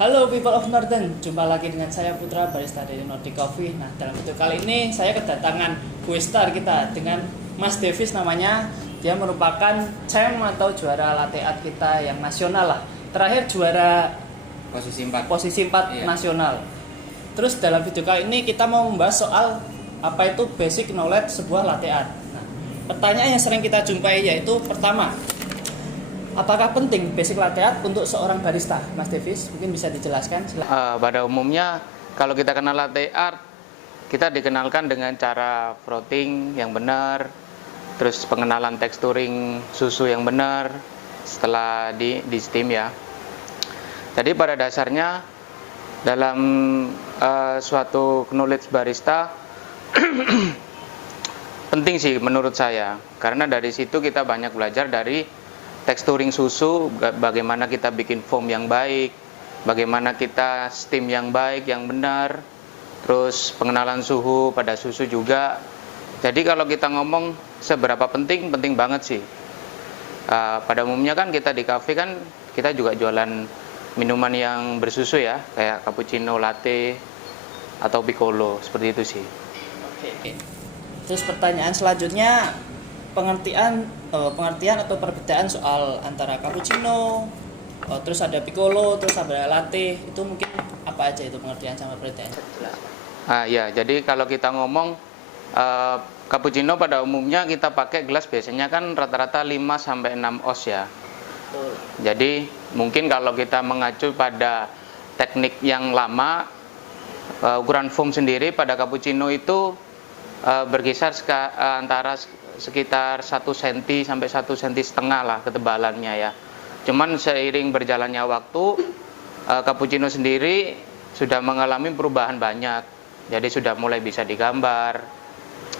Halo people of Northern, jumpa lagi dengan saya Putra, barista dari Nordic Coffee. Nah, dalam video kali ini saya kedatangan guest star kita dengan Mas Davis namanya. Dia merupakan champ atau juara latte art kita yang nasional lah. Terakhir juara posisi 4 Iya. nasional. Terus dalam video kali ini kita mau membahas soal apa itu basic knowledge sebuah latte art. Nah, pertanyaan yang sering kita jumpai yaitu pertama, apakah penting basic latte art untuk seorang barista? Mas Davis, mungkin bisa dijelaskan? Silakan. Pada umumnya kalau kita kenal latte art, kita dikenalkan dengan cara frothing yang benar, terus pengenalan texturing susu yang benar setelah di steam ya. Jadi pada dasarnya dalam suatu knowledge barista penting sih menurut saya, karena dari situ kita banyak belajar dari texturing susu, bagaimana kita bikin foam yang baik, bagaimana kita steam yang baik, yang benar, terus pengenalan suhu pada susu juga. Jadi kalau kita ngomong seberapa penting, penting banget sih. Pada umumnya kan kita di cafe kan kita juga jualan minuman yang bersusu ya, kayak cappuccino, latte, atau piccolo, seperti itu sih. Oke. Terus pertanyaan selanjutnya, pengertian atau perbedaan soal antara cappuccino, terus ada piccolo, terus ada latte, itu mungkin apa aja itu pengertian sama perbedaan? Ya, jadi kalau kita ngomong cappuccino pada umumnya kita pakai gelas biasanya kan rata-rata 5-6 oz ya. Betul. Jadi mungkin kalau kita mengacu pada teknik yang lama, ukuran foam sendiri pada cappuccino itu berkisar antara sekitar 1 cm sampai 1,5 cm lah ketebalannya ya. Cuman seiring berjalannya waktu, cappuccino sendiri sudah mengalami perubahan banyak. Jadi sudah mulai bisa digambar.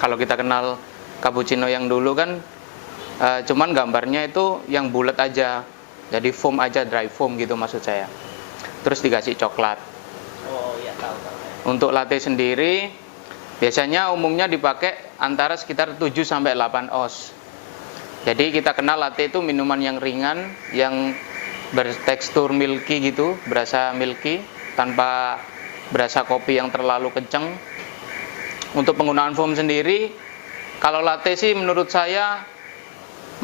Kalau kita kenal cappuccino yang dulu kan cuman gambarnya itu yang bulat aja. Jadi foam aja, dry foam gitu maksud saya. Terus dikasih coklat. Oh iya, tahu. Untuk latte sendiri biasanya umumnya dipakai antara sekitar 7-8 oz. Jadi kita kenal latte itu minuman yang ringan, yang bertekstur milky gitu, berasa milky, tanpa berasa kopi yang terlalu kencang. Untuk penggunaan foam sendiri, kalau latte sih menurut saya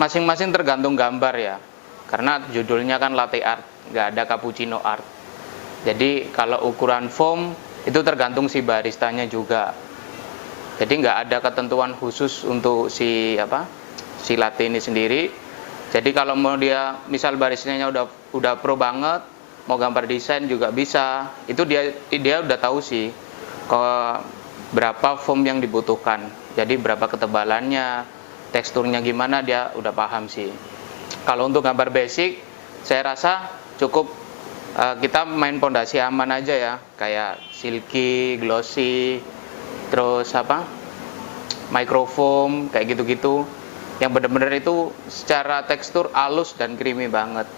masing-masing tergantung gambar ya. Karena judulnya kan latte art, nggak ada cappuccino art. Jadi kalau ukuran foam itu tergantung si baristanya juga. Jadi nggak ada ketentuan khusus untuk si latte ini sendiri. Jadi kalau mau dia misal baristanya udah pro banget, mau gambar desain juga bisa. Itu dia udah tahu sih berapa foam yang dibutuhkan. Jadi berapa ketebalannya, teksturnya gimana, dia udah paham sih. Kalau untuk gambar basic, saya rasa cukup kita main pondasi aman aja ya, kayak silky, glossy, terus microfoam kayak gitu-gitu, yang benar-benar itu secara tekstur halus dan creamy banget.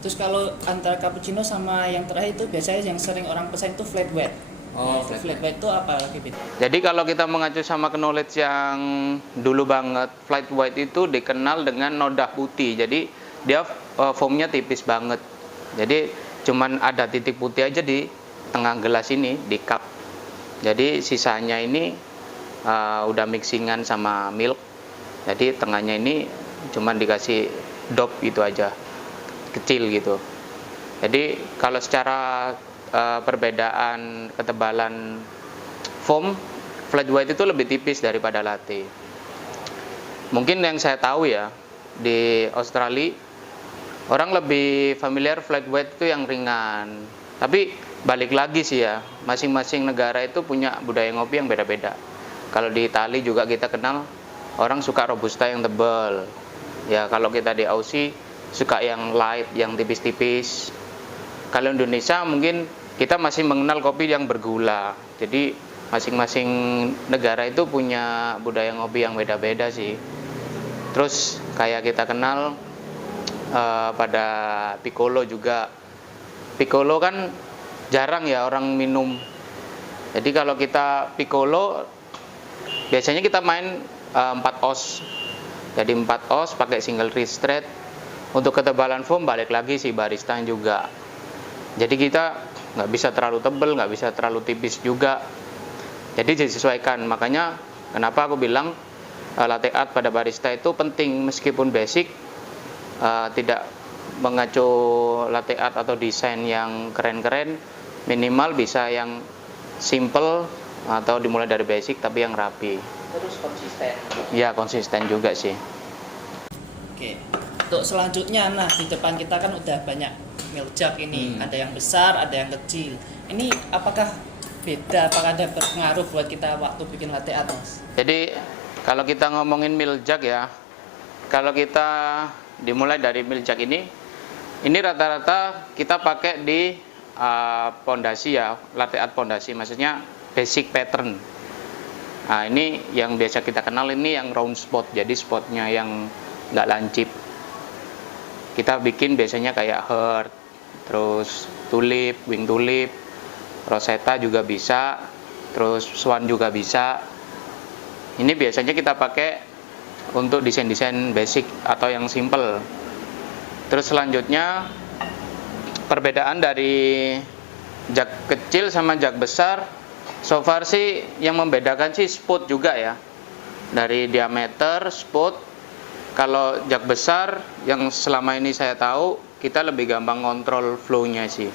Terus kalau antara cappuccino sama yang terakhir itu biasanya yang sering orang pesan itu flat white. Flat white itu apa lagi beda? Jadi kalau kita mengacu sama knowledge yang dulu banget, flat white itu dikenal dengan noda putih. Jadi dia foamnya tipis banget. Jadi cuman ada titik putih aja di tengah gelas ini, di cup. Jadi sisanya ini udah mixingan sama milk. Jadi tengahnya ini cuman dikasih dop gitu aja, kecil gitu. Jadi kalau secara perbedaan ketebalan foam, flat white itu lebih tipis daripada latte. Mungkin yang saya tahu ya, di Australia orang lebih familiar flat white itu yang ringan. Tapi balik lagi sih ya, masing-masing negara itu punya budaya ngopi yang beda-beda. Kalau di Italia juga kita kenal orang suka robusta yang tebal. Ya kalau kita di Aussie suka yang light, yang tipis-tipis. Kalau Indonesia mungkin kita masih mengenal kopi yang bergula. Jadi masing-masing negara itu punya budaya ngopi yang beda-beda sih. Terus kayak kita kenal pada piccolo juga. Piccolo kan jarang ya orang minum. Jadi kalau kita piccolo biasanya kita main 4 oz. Jadi 4 oz pakai single reed straight. Untuk ketebalan foam balik lagi si barista juga. Jadi kita nggak bisa terlalu tebal, nggak bisa terlalu tipis juga. Jadi disesuaikan. Makanya kenapa aku bilang latte art pada barista itu penting, meskipun basic, tidak mengacu latte art atau desain yang keren-keren, minimal bisa yang simple atau dimulai dari basic tapi yang rapi. Terus konsisten. Ya, konsisten juga sih. Oke. Untuk selanjutnya, nah di depan kita kan udah banyak milk jug ini, ada yang besar, ada yang kecil. Ini apakah beda? Apakah ada berpengaruh buat kita waktu bikin latte art, Mas? Jadi kalau kita ngomongin milk jug ya, kalau kita dimulai dari milk jug ini rata-rata kita pakai di pondasi ya, latte art pondasi, maksudnya basic pattern. Nah, ini yang biasa kita kenal ini yang round spot, jadi spotnya yang nggak lancip. Kita bikin biasanya kayak heart, terus tulip, wing tulip, rosetta juga bisa, terus swan juga bisa. Ini biasanya kita pakai untuk desain-desain basic atau yang simple. Terus selanjutnya perbedaan dari jug kecil sama jug besar, so far sih yang membedakan sih spot juga ya. Dari diameter, spot. Kalau jug besar yang selama ini saya tahu, kita lebih gampang kontrol flow-nya sih.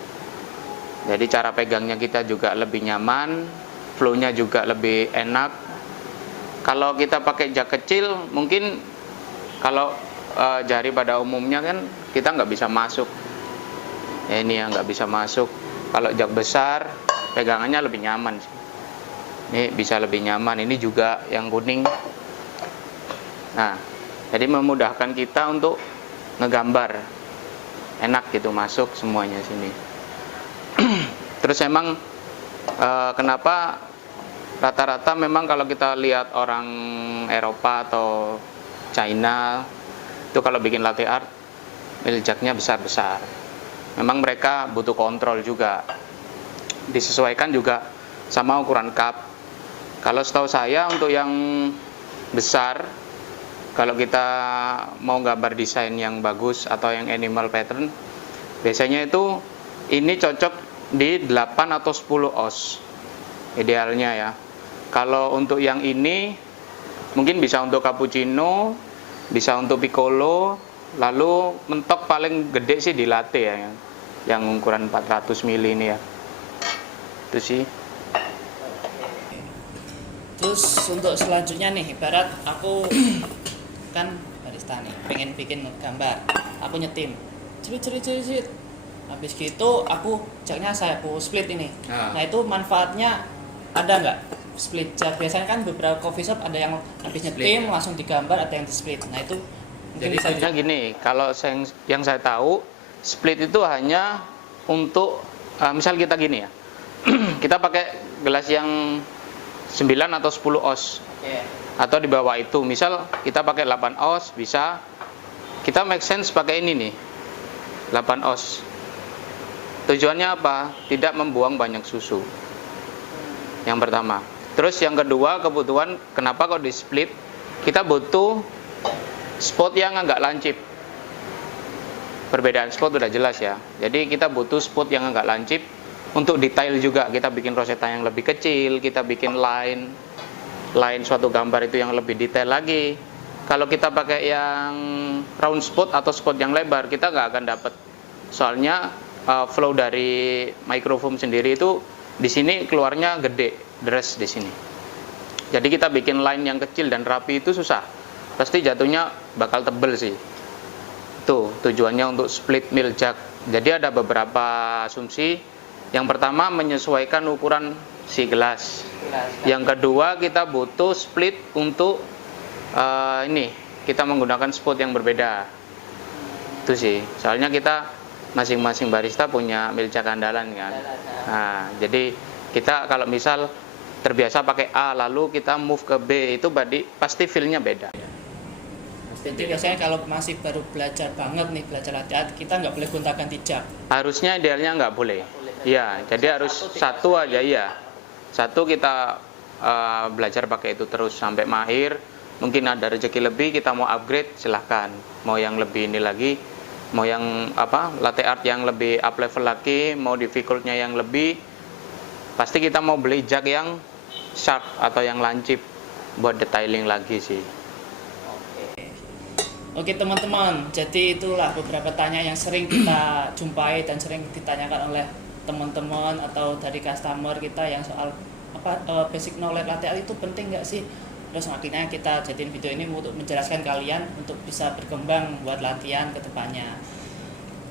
Jadi cara pegangnya kita juga lebih nyaman, flow-nya juga lebih enak. Kalau kita pakai jug kecil, mungkin kalau jari pada umumnya kan kita nggak bisa masuk. Ya, ini ya nggak bisa masuk. Kalau jug besar, pegangannya lebih nyaman sih. Ini bisa lebih nyaman. Ini juga yang kuning. Nah, jadi memudahkan kita untuk ngegambar. Enak gitu masuk semuanya sini. Terus emang kenapa rata-rata memang kalau kita lihat orang Eropa atau China itu kalau bikin latte art milk jugnya besar-besar. Memang mereka butuh kontrol juga. Disesuaikan juga sama ukuran cup. Kalau setahu saya untuk yang besar, kalau kita mau gambar desain yang bagus atau yang animal pattern, biasanya itu ini cocok di 8 atau 10 oz idealnya ya. Kalau untuk yang ini mungkin bisa untuk cappuccino, bisa untuk piccolo, lalu mentok paling gede sih di latte ya, yang ukuran 400 ml ini ya. Itu sih. Terus untuk selanjutnya nih, ibarat aku kan barista nih, pengen bikin gambar, aku nyetim, cerit. Habis gitu aku jugnya aku split ini. Nah itu manfaatnya ada nggak? Split jug biasanya kan beberapa coffee shop ada yang habis nyetim langsung digambar, ada yang di split. Nah itu mungkin bisa gini, kalau yang saya tahu split itu hanya untuk misal kita gini ya. Kita pakai gelas yang 9 atau 10 oz. Atau di bawah itu, misal kita pakai 8 oz bisa. Kita make sense pakai ini nih. 8 oz. Tujuannya apa? Tidak membuang banyak susu. Yang pertama. Terus yang kedua, kebutuhan kenapa kok di split? Kita butuh spot yang agak lancip. Perbedaan spot udah jelas ya. Jadi kita butuh spot yang agak lancip. Untuk detail juga, kita bikin rosetta yang lebih kecil, kita bikin line suatu gambar itu yang lebih detail lagi. Kalau kita pakai yang round spot atau spot yang lebar, kita nggak akan dapat. Soalnya flow dari microfoam sendiri itu di sini keluarnya gede, deres di sini. Jadi kita bikin line yang kecil dan rapi itu susah. Pasti jatuhnya bakal tebel sih. Itu tujuannya untuk split milk jug. Jadi ada beberapa asumsi. Yang pertama menyesuaikan ukuran si gelas. Yang kedua kita butuh split untuk ini kita menggunakan spot yang berbeda. Itu sih. Soalnya kita masing-masing barista punya milk jug andalan kan. Nah, jadi kita kalau misal terbiasa pakai A lalu kita move ke B itu pasti feel-nya beda. Jadi biasanya kalau masih baru belajar banget nih, belajar latte art, kita nggak boleh gonta-ganti jug. Harusnya idealnya nggak boleh. Iya, jadi harus satu aja ya. Satu kita belajar pakai itu terus sampai mahir. Mungkin ada rezeki lebih, kita mau upgrade silahkan. Mau yang lebih ini lagi, mau yang latte art yang lebih up level lagi, mau difficultnya yang lebih, pasti kita mau beli jag yang sharp atau yang lancip buat detailing lagi sih. Oke teman-teman, jadi itulah beberapa tanya yang sering kita jumpai dan sering ditanyakan oleh teman-teman atau dari customer kita yang soal basic knowledge latte art itu penting nggak sih? Terus akhirnya kita jadiin video ini untuk menjelaskan kalian untuk bisa berkembang buat latihan ke depannya.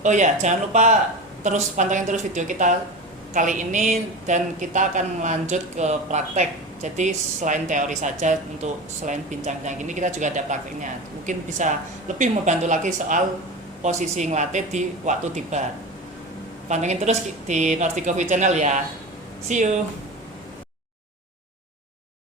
Oh ya, jangan lupa terus pantengin terus video kita kali ini dan kita akan lanjut ke praktek. Jadi selain teori saja, untuk selain bincang-bincang ini kita juga ada prakteknya. Mungkin bisa lebih membantu lagi soal posisi ngelatih di waktu di bar. Pantengin terus di Nordic Coffee Channel ya. See you.